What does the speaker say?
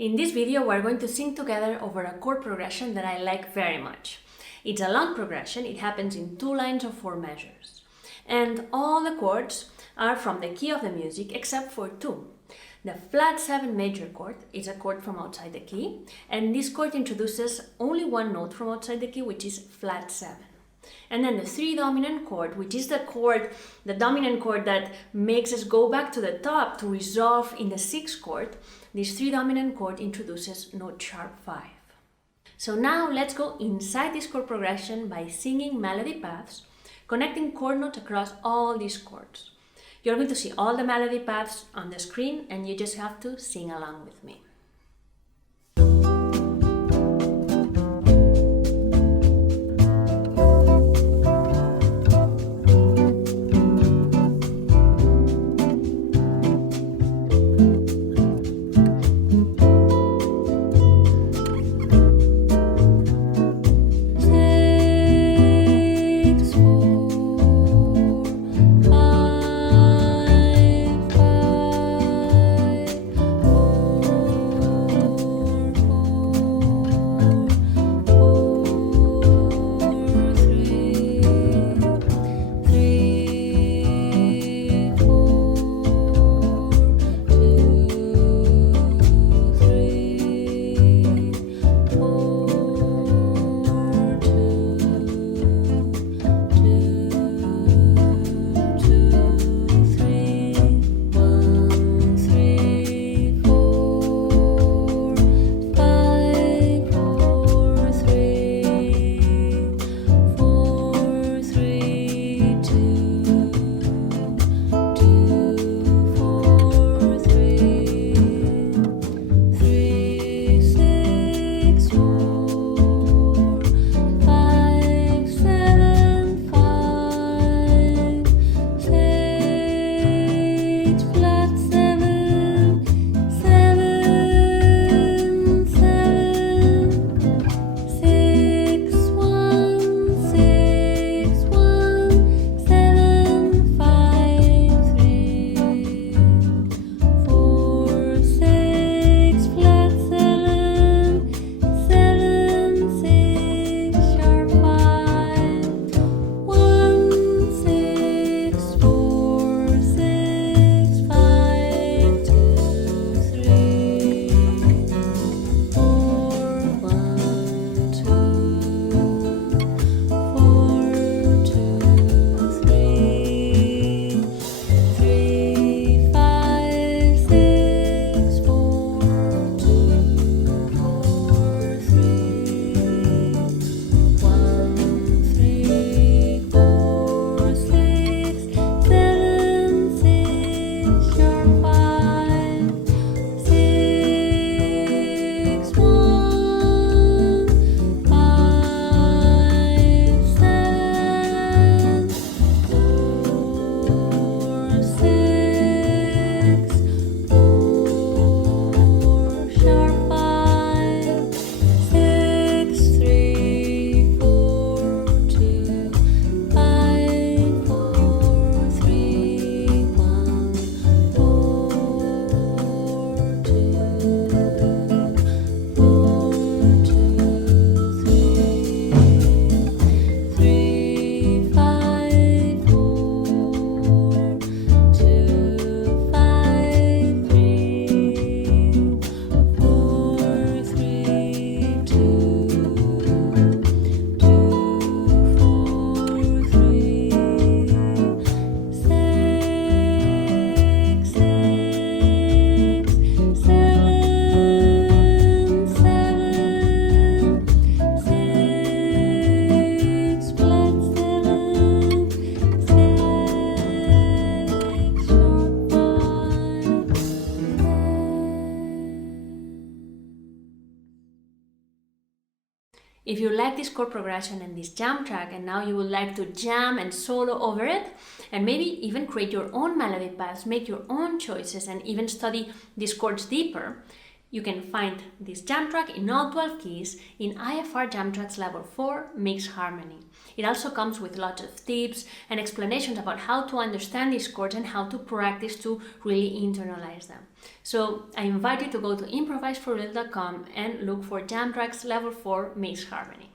In this video, we're going to sing together over a chord progression that I like very much. It's a long progression. It happens in 2 lines of 4 measures. And all the chords are from the key of the music except for 2. The flat 7 major chord is a chord from outside the key, and this chord introduces only one note from outside the key, which is flat 7. And then the 3 dominant chord, which is the dominant chord that makes us go back to the top to resolve in the 6th chord, this 3 dominant chord introduces note sharp 5. So now let's go inside this chord progression by singing melody paths, connecting chord notes across all these chords. You're going to see all the melody paths on the screen, and you just have to sing along with me. If you like this chord progression and this jam track, and now you would like to jam and solo over it, and maybe even create your own melody paths, make your own choices, and even study these chords deeper, You can find this jam track in all 12 keys in IFR Jam Tracks Level 4 Mixed Harmony. It also comes with lots of tips and explanations about how to understand these chords and how to practice to really internalize them. So I invite you to go to improviseforreal.com and look for Jam Tracks Level 4 Mixed Harmony.